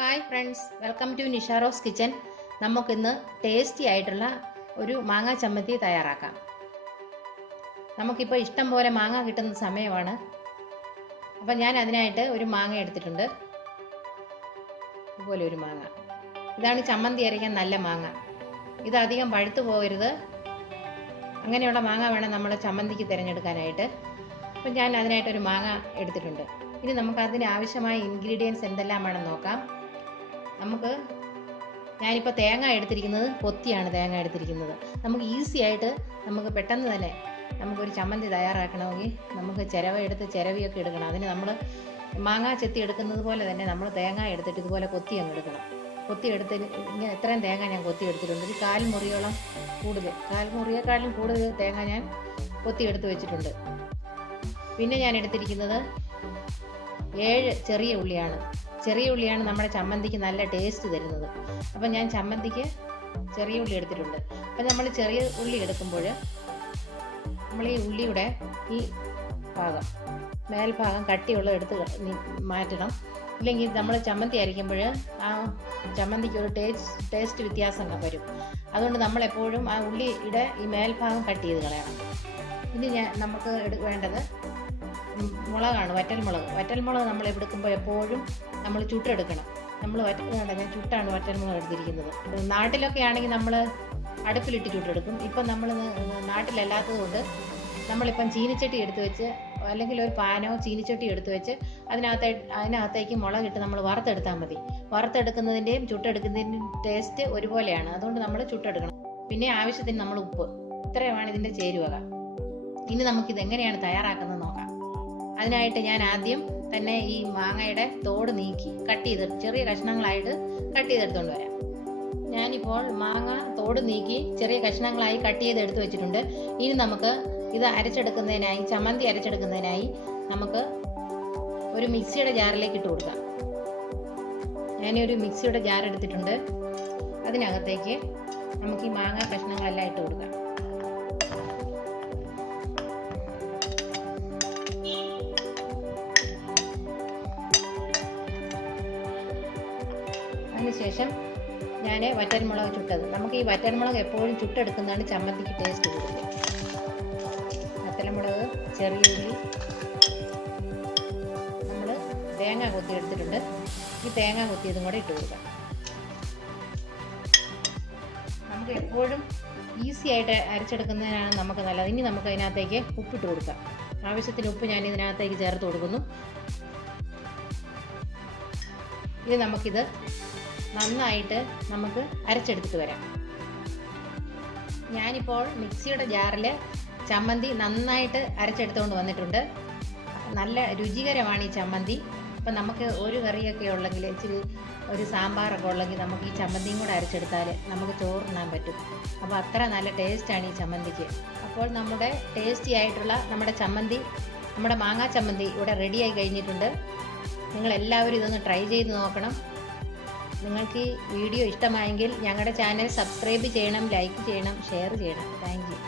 Hi friends, welcome to Nisharos kitchen. നമുക്കിന്ന് tasty ആയിട്ടുള്ള ഒരു മാങ്ങ ചമ്മന്തി തയ്യാറാക്കാം. നമുക്കിപ്പോൾ ഇഷ്ടം പോലെ മാങ്ങ കിട്ടുന്ന സമയമാണ്. അപ്പം ഞാൻ അതിനായിട്ട് ഒരു മാങ്ങ എടുത്തിട്ടുണ്ട്. ഇതുപോലെ ഒരു മാങ്ങ. ഇതാണ് ചമ്മന്തി അരയ്ക്കാൻ നല്ല മാങ്ങ. ഇതധികം പഴുത്തു പോകരുത്. അങ്ങനെയുള്ള മാങ്ങ വേണം നമ്മൾ ചമ്മന്തിക്ക് തിരഞ്ഞെടുക്കാനായിട്ട്. അപ്പം ഞാൻ അതിനായിട്ടൊരു മാങ്ങ എടുത്തിട്ടുണ്ട്. ഇനി നമുക്ക് അതിന് ആവശ്യമായ ഇൻഗ്രീഡിയൻസ് എന്തെല്ലാം വേണം നോക്കാം. ഞാനിപ്പോൾ തേങ്ങ എടുത്തിരിക്കുന്നത് കൊത്തിയാണ് തേങ്ങ എടുത്തിരിക്കുന്നത്. നമുക്ക് ഈസി ആയിട്ട് നമുക്ക് പെട്ടെന്ന് തന്നെ നമുക്കൊരു ചമ്മന്തി തയ്യാറാക്കണമെങ്കിൽ നമുക്ക് ചിരവിയൊക്കെ എടുക്കണം. അതിന് നമ്മൾ മാങ്ങ ചെത്തി എടുക്കുന്നത് പോലെ തന്നെ നമ്മൾ തേങ്ങ എടുത്തിട്ട് ഇതുപോലെ കൊത്തി അങ്ങ് എടുക്കണം. കൊത്തി എടുത്തതിന് ഇങ്ങനെ എത്രയും തേങ്ങ ഞാൻ കൊത്തി എടുത്തിട്ടുണ്ട്. ഒരു കാൽമുറിയോളം കൂടുതൽ, കാൽമുറിയേക്കാളും കൂടുതൽ തേങ്ങ ഞാൻ കൊത്തി എടുത്ത് വെച്ചിട്ടുണ്ട്. പിന്നെ ഞാൻ എടുത്തിരിക്കുന്നത് 7 ചെറിയ ഉള്ളിയാണ്. ചെറിയ ഉള്ളിയാണ് നമ്മുടെ ചമ്മന്തിക്ക് നല്ല ടേസ്റ്റ് തരുന്നത്. അപ്പം ഞാൻ ചമ്മന്തിക്ക് ചെറിയ ഉള്ളി എടുത്തിട്ടുണ്ട്. അപ്പം നമ്മൾ ചെറിയ ഉള്ളി എടുക്കുമ്പോൾ നമ്മൾ ഈ ഉള്ളിയുടെ ഈ ഭാഗം, മേൽഭാഗം കട്ടിയുള്ള എടുത്ത് മാറ്റണം. ഇല്ലെങ്കിൽ നമ്മൾ ചമ്മന്തി അരയ്ക്കുമ്പോൾ ആ ചമ്മന്തിക്ക് ഒരു ടേസ്റ്റ് വ്യത്യാസം വരും. അതുകൊണ്ട് നമ്മളെപ്പോഴും ആ ഉള്ളിയുടെ ഈ മേൽഭാഗം കട്ട് ചെയ്ത് കളയണം. ഇനി നമുക്ക് വേണ്ടത് മുളകാണ്, വറ്റൽമുളക് നമ്മൾ എടുക്കുമ്പോൾ എപ്പോഴും നമ്മൾ ചുട്ടെടുക്കണം. ഞാൻ ചുട്ടാണ് വറ്റൽമുളക് എടുത്തിരിക്കുന്നത്. നാട്ടിലൊക്കെ ആണെങ്കിൽ നമ്മൾ അടുപ്പിലിട്ട് ചുട്ടെടുക്കും. ഇപ്പം നമ്മൾ നാട്ടിലല്ലാത്തത് കൊണ്ട് നമ്മളിപ്പം ചീനിച്ചട്ടി എടുത്ത് വെച്ച്, അല്ലെങ്കിൽ ഒരു പാനോ ചീനിച്ചട്ടി എടുത്ത് വെച്ച് അതിനകത്തേക്ക് മുളകിട്ട് നമ്മൾ വറുത്തെടുത്താൽ മതി. വറുത്തെടുക്കുന്നതിൻ്റെയും ചുട്ടെടുക്കുന്നതിൻ്റെയും ടേസ്റ്റ് ഒരുപോലെയാണ്. അതുകൊണ്ട് നമ്മൾ ചുട്ടെടുക്കണം. പിന്നെ ആവശ്യത്തിന് നമ്മൾ ഉപ്പ്. ഇത്രയുമാണ് ഇതിൻ്റെ ചേരുവക. ഇനി നമുക്കിത് എങ്ങനെയാണ് തയ്യാറാക്കുന്നത് നോക്കാം. അതിനായിട്ട് ഞാൻ ആദ്യം തന്നെ ഈ മാങ്ങയുടെ തോട് നീക്കി ചെറിയ കഷ്ണങ്ങളായിട്ട് കട്ട് ചെയ്തെടുത്തുകൊണ്ട് വരാം. ഞാനിപ്പോൾ മാങ്ങ തോട് നീക്കി ചെറിയ കഷ്ണങ്ങളായി കട്ട് ചെയ്തെടുത്ത് വെച്ചിട്ടുണ്ട്. ഇനി നമുക്ക് ഇത് അരച്ചെടുക്കുന്നതിനായി, ചമ്മന്തി അരച്ചെടുക്കുന്നതിനായി നമുക്ക് ഒരു മിക്സിയുടെ ജാറിലേക്ക് ഇട്ട് കൊടുക്കാം. ഞാനൊരു മിക്സിയുടെ ജാർ എടുത്തിട്ടുണ്ട്. അതിനകത്തേക്ക് നമുക്ക് ഈ മാങ്ങ കഷ്ണങ്ങളെല്ലാം ഇട്ട് കൊടുക്കാം. അതിനുശേഷം ഞാൻ വറ്റൽമുളക് ചുട്ടത്, നമുക്ക് ഈ വറ്റൽമുളക് എപ്പോഴും ചുട്ടെടുക്കുന്നതാണ് ചമ്മന്തിക്ക് ടേസ്റ്റ് കൂടുതൽ. വറ്റൽമുളക്, ചെറിയ ഉള്ളി, നമ്മൾ തേങ്ങ കൊത്തി എടുത്തിട്ടുണ്ട്. ഈ തേങ്ങ കൊത്തിയതും കൂടെ ഇട്ട് കൊടുക്കാം. നമുക്ക് എപ്പോഴും ഈസി ആയിട്ട് അരച്ചെടുക്കുന്നതിനാണ് നമുക്ക് നല്ലത്. ഇനി നമുക്ക് അതിനകത്തേക്ക് ഉപ്പിട്ട് കൊടുക്കാം. ആവശ്യത്തിന് ഉപ്പ് ഞാൻ ഇതിനകത്തേക്ക് ചേർത്ത് കൊടുക്കുന്നു. ഇനി നമുക്കിത് നന്നായിട്ട് നമുക്ക് അരച്ചെടുത്തിട്ട് വരാം. ഞാനിപ്പോൾ മിക്സിയുടെ ജാറിൽ ചമ്മന്തി നന്നായിട്ട് അരച്ചെടുത്തുകൊണ്ട് വന്നിട്ടുണ്ട്. നല്ല രുചികരമാണ് ഈ ചമ്മന്തി. ഇപ്പം നമുക്ക് ഒരു കറിയൊക്കെ ഉള്ളെങ്കിൽ, ഇച്ചിരി ഒരു സാമ്പാറൊക്കെ ഉള്ളെങ്കിൽ നമുക്ക് ഈ ചമ്മന്തിയും കൂടെ അരച്ചെടുത്താൽ നമുക്ക് ചോറുണ്ണാൻ പറ്റും. അപ്പോൾ അത്ര നല്ല ടേസ്റ്റാണ് ഈ ചമ്മന്തിക്ക്. അപ്പോൾ നമ്മുടെ ടേസ്റ്റി ആയിട്ടുള്ള നമ്മുടെ മാങ്ങാ ചമ്മന്തി ഇവിടെ റെഡിയായി കഴിഞ്ഞിട്ടുണ്ട്. നിങ്ങളെല്ലാവരും ഇതൊന്ന് ട്രൈ ചെയ്ത് നോക്കണം. നിങ്ങൾക്ക് ഈ വീഡിയോ ഇഷ്ടമായെങ്കിൽ ഞങ്ങളുടെ ചാനൽ സബ്സ്ക്രൈബ് ചെയ്യണം, ലൈക്ക് ചെയ്യണം, ഷെയർ ചെയ്യണം. Thank you.